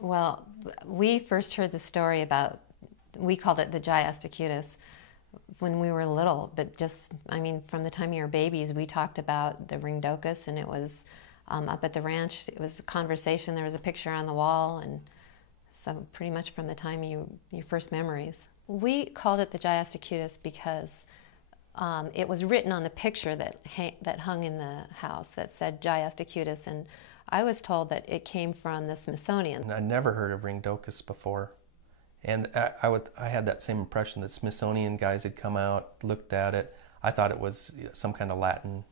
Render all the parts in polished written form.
Well, we first heard the story about, we called it the Giastacutus when we were little, but just, I mean, from the time you were babies, we talked about the Ringdocus, and it was up at the ranch. It was a conversation. There was a picture on the wall, and so pretty much from the time your first memories. We called it the Giastacutus because it was written on the picture that hung in the house that said Giastacutus, and I was told that it came from the Smithsonian. I never heard of Ringdocus before, and I had that same impression that Smithsonian guys had come out, looked at it. I thought it was some kind of Latin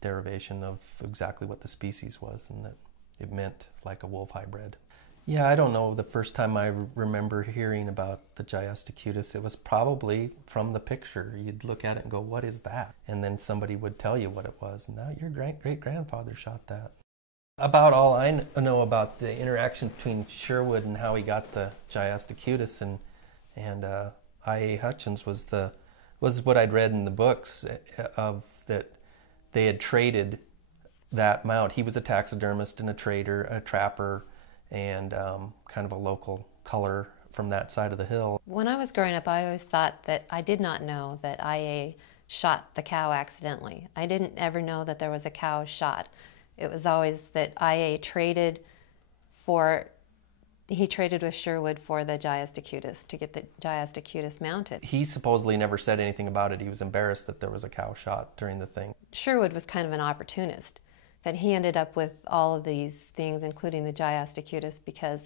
derivation of exactly what the species was, and that it meant like a wolf hybrid. Yeah, I don't know the first time I remember hearing about the Giastacutus. It was probably from the picture. You'd look at it and go, what is that? And then somebody would tell you what it was. And now your great-great-grandfather shot that. About all I know about the interaction between Sherwood and how he got the Giastacutus and I.A. Hutchins was what I'd read in the books of that they had traded that mount. He was a taxidermist and a trader, a trapper, and kind of a local color from that side of the hill. When I was growing up, I always thought that I did not know that I.A. shot the cow accidentally. I didn't ever know that there was a cow shot. It was always that I.A. traded with Sherwood for the Giastacutus to get the Giastacutus mounted. He supposedly never said anything about it. He was embarrassed that there was a cow shot during the thing. Sherwood was kind of an opportunist, that he ended up with all of these things, including the Giastacutus, because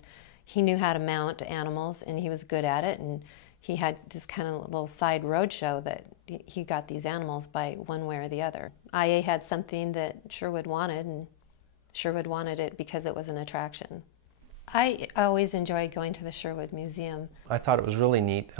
he knew how to mount animals and he was good at it, and he had this kind of little side road show that he got these animals by one way or the other. I.A. had something that Sherwood wanted, and Sherwood wanted it because it was an attraction. I always enjoyed going to the Sherwood Museum. I thought it was really neat.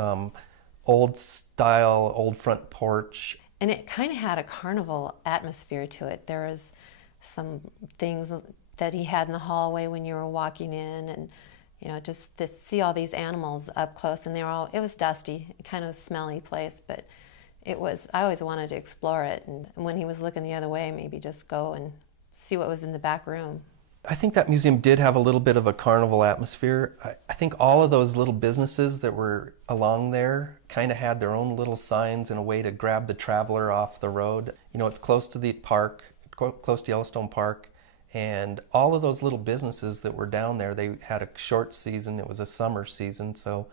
Old style, old front porch. And it kind of had a carnival atmosphere to it. There was some things that he had in the hallway when you were walking in, and just to see all these animals up close, and it was dusty, kind of a smelly place, but I always wanted to explore it, and when he was looking the other way, maybe just go and see what was in the back room. I think that museum did have a little bit of a carnival atmosphere. I think all of those little businesses that were along there kind of had their own little signs in a way to grab the traveler off the road. It's close to the park, close to Yellowstone Park, and all of those little businesses that were down there, they had a short season. It was a summer season, so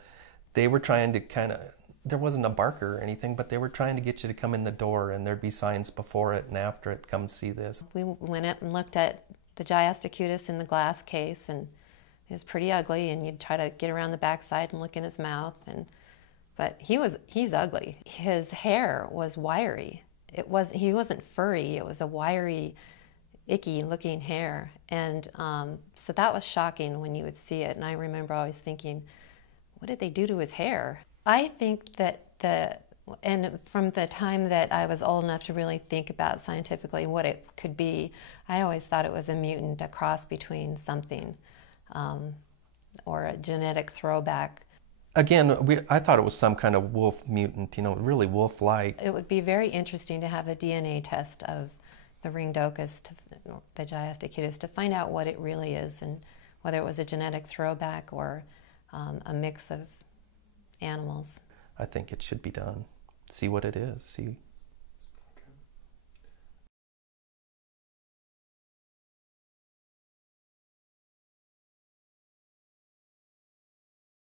they were trying to there wasn't a barker or anything, but they were trying to get you to come in the door, and there'd be signs before it and after it, come see this. We went up and looked at the Giastacutus in the glass case, and it was pretty ugly, and you'd try to get around the backside and look in his mouth, but he's ugly. His hair was wiry. He wasn't furry. It was a wiry, icky looking hair, and so that was shocking when you would see it. And I remember always thinking, what did they do to his hair? I think that and from the time that I was old enough to really think about scientifically what it could be, I always thought it was a mutant, a cross between something, or a genetic throwback. Again, I thought it was some kind of wolf mutant, really wolf-like. It would be very interesting to have a DNA test of the Ringdocus, the Giastacutus, to find out what it really is, and whether it was a genetic throwback or a mix of animals. I think it should be done. See what it is. See